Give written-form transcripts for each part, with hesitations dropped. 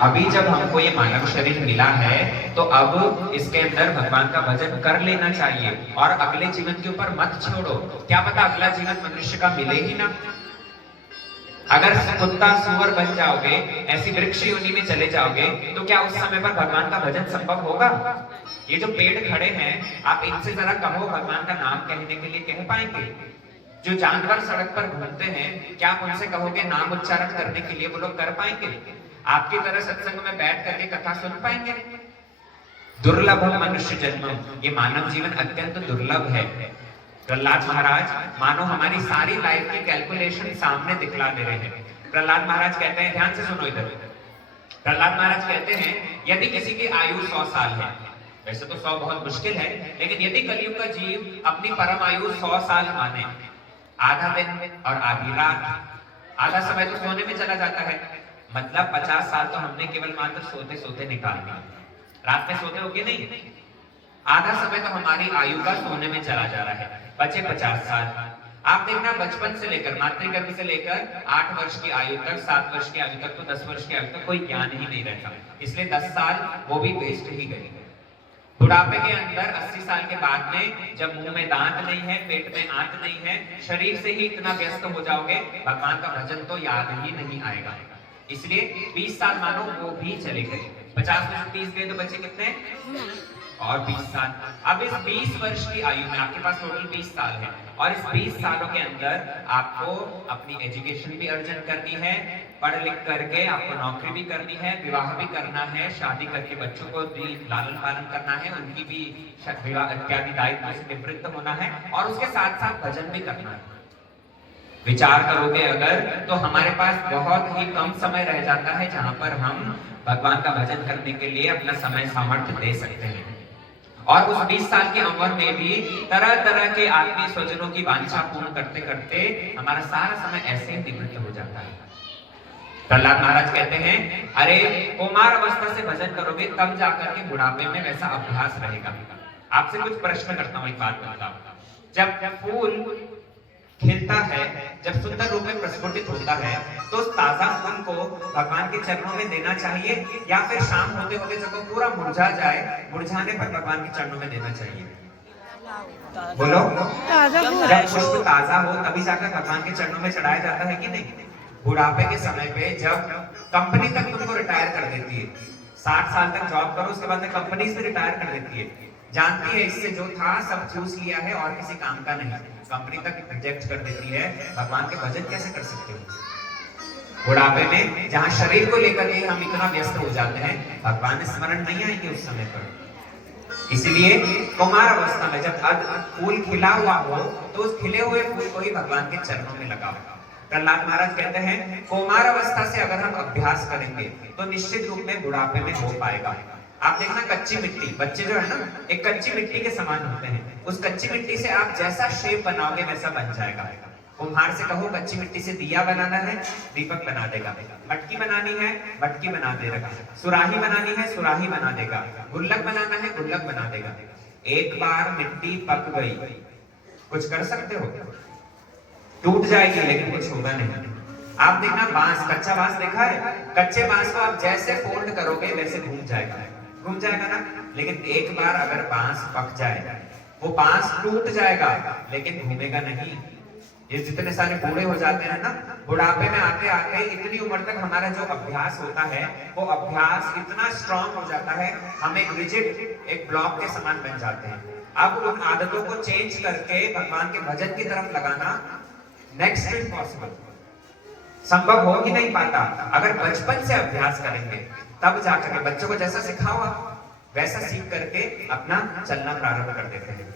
अभी जब हमको ये मानव शरीर मिला है तो अब इसके अंदर भगवान का भजन कर लेना चाहिए और अगले जीवन के ऊपर मत छोड़ो। क्या पता अगला जीवन मनुष्य का मिले ही ना। अगर कुत्ता सुअर बन जाओगे, ऐसी वृक्ष योनि में चले जाओगे, तो क्या उस समय पर भगवान का भजन संभव होगा? ये जो पेड़ खड़े हैं, आप इनसे जरा कहो भगवान का नाम कहने के लिए कह पाएंगे? जो जानवर सड़क पर घूमते हैं, क्या आप उनसे कहोगे नाम उच्चारण करने के लिए वो लोग कर पाएंगे? आपकी तरह सत्संग में बैठ करके कथा सुन पाएंगे? दुर्लभ मनुष्य जन्म, ये मानव जीवन अत्यंत दुर्लभ है। प्रहलाद महाराज मानो हमारी सारी लाइफ की कैलकुलेशन सामने दिखला दे रहे हैं। प्रहलाद महाराज कहते हैं, ध्यान से सुनो इधर। प्रहलाद महाराज कहते हैं यदि किसी की आयु 100 साल है, वैसे तो 100 बहुत मुश्किल है, लेकिन यदि कलयुग का जीव अपनी परम आयु 100 साल माने, आधा दिन और आधी रात, आधा समय तो सोने में चला जाता है, मतलब 50 साल तो हमने केवल मात्र सोते सोते निकाल दिया। रात में सोते हो कि नहीं? आधा समय तो हमारी आयु का सोने में चला जा रहा है, बचे 50 साल। आप देखना बचपन से लेकर मातृगर्भ से लेकर 8 वर्ष की आयु तक, 7 वर्ष की आयु तक, तो 10 वर्ष की आयु तक कोई ज्ञान ही नहीं रहता, इसलिए 10 साल वो भी वेस्ट ही गए। बुढ़ापे के अंदर 80 साल के बाद में जब मुंह में दांत नहीं है, पेट में आंत नहीं है, शरीर से ही इतना व्यस्त हो जाओगे, भगवान का भजन तो याद ही नहीं आएगा। इसलिए 20 साल मानो वो भी चले गए, 50 में 30 गए तो बचे कितने? और 20 साल। अब इस 20 वर्ष की आयु में आपके पास टोटल 20 साल है, और इस 20 सालों के अंदर आपको अपनी एजुकेशन भी अर्जन करनी है, पढ़ लिख करके आपको नौकरी भी करनी है, विवाह भी करना है, शादी करके बच्चों को भी लालन पालन करना है, उनकी भी विवाह इत्यादि दायित्व से निवृत्त होना है, और उसके साथ साथ भजन भी करना है। विचार करोगे अगर तो हमारे पास बहुत ही कम समय रह जाता है जहां पर हम भगवान का भजन करने के लिए अपना समय सामर्थ्य दे सकते हैं। और उस 20 साल की उम्र में भी तरह तरह के आत्मीय स्वजनों की वांछा पूर्ण करते करते हमारा सारा समय ऐसे ही निवृत्त हो जाता है। प्रहलाद महाराज कहते हैं अरे कुमार अवस्था से भजन करोगे तब जाकर के बुढ़ापे में वैसा अभ्यास रहेगा। आपसे कुछ प्रश्न करता हूं, एक बात बताओ। जब फूल खिलता है, जब सुंदर रूप में प्रस्फुटित होता है, तो उस ताजा फूल को भगवान के चरणों में देना चाहिए, या फिर शाम होते होते जब वो पूरा मुरझा जाए, मुरझाने पर भगवान के चरणों में देना चाहिए? बोलो। जब पुष्प ताजा हो तभी जाकर भगवान के चरणों में चढ़ाया जाता है कि नहीं? बुढ़ापे के समय पे जब कंपनी तक तुमको रिटायर कर देती है, 60 साल तक जॉब करो, उसके बाद में कंपनी से रिटायर कर देती है, जानती है इससे जो था सब चूस लिया है और किसी काम का नहीं, कंपनी तक रिजेक्ट कर देती है, भगवान के भजन कैसे कर सकते हो? बुढ़ापे में जहां शरीर को लेकर के हम इतना व्यस्त हो जाते हैं, भगवान स्मरण नहीं आएंगे उस समय पर। इसीलिए कुमार अवस्था में जब फूल खिला हुआ हो तो उस खिले हुए फूल को ही भगवान के चरणों में लगाओ। प्रहलाद महाराज कहते हैं कुमार अवस्था से अगर हम अभ्यास करेंगे तो निश्चित रूप में बुढ़ापे में हो पाएगा। आप देखना कच्ची मिट्टी, बच्चे जो है ना एक कच्ची मिट्टी के समान होते हैं, उस कच्ची मिट्टी से आप जैसा शेप बनाओगे वैसा बन जाएगा। कुम्हार से कहो कच्ची मिट्टी से दिया बनाना है, दीपक बना देगा, मटकी बनानी है, मटकी बना देगा, सुराही बनानी है, सुराही बना देगा, गुल्लक बनाना है, गुल्लक बना देगा। एक बार मिट्टी पक गई, कुछ कर सकते हो? टूट जाएगी लेकिन कुछ होगा नहीं। आप देखना बांस, कच्चा बांस देखा है? कच्चे बांस को आप जैसे फोल्ड करोगे वैसे घूम जाएगा ना। लेकिन एक बार अगर बांस पक जाए, वो बांस टूट जाएगा लेकिन घूमेगा नहीं। ये जितने सारे बूढ़े हो जाते हैं ना, बुढ़ापे में आते आते इतनी उम्र तक हमारा जो अभ्यास होता है वो अभ्यास इतना स्ट्रांग हो जाता है, हम एक रिजिड एक ब्लॉक के समान बन जाते हैं। अब उन आदतों को चेंज करके भगवान के भजन की तरफ लगाना नेक्स्ट इज पॉसिबल, संभव हो ही नहीं पाता। अगर बचपन से अभ्यास करेंगे तब जाकर के बच्चों को जैसा सिखाओ वैसा सीख करके अपना चलना प्रारंभ कर देते हैं।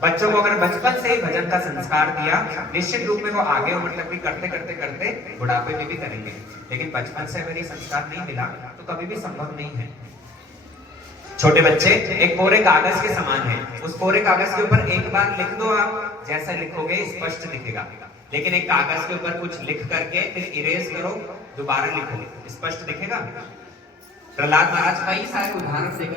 बच्चों को अगर बचपन से ही भजन का संस्कार दिया, निश्चित रूप में वो आगे उम्र तक भी करते करते करते बुढ़ापे में भी करेंगे। लेकिन बचपन से अगर ये संस्कार नहीं मिला तो कभी भी संभव नहीं है। छोटे बच्चे एक कोरे कागज के समान है, उस कोरे कागज के ऊपर एक बार लिख दो, आप जैसा लिखोगे स्पष्ट दिखेगा। लेकिन एक कागज के ऊपर कुछ लिख करके फिर इरेज करो, दोबारा लिखो, स्पष्ट दिखेगा? प्रहलाद महाराज कई सारे उदाहरण देकर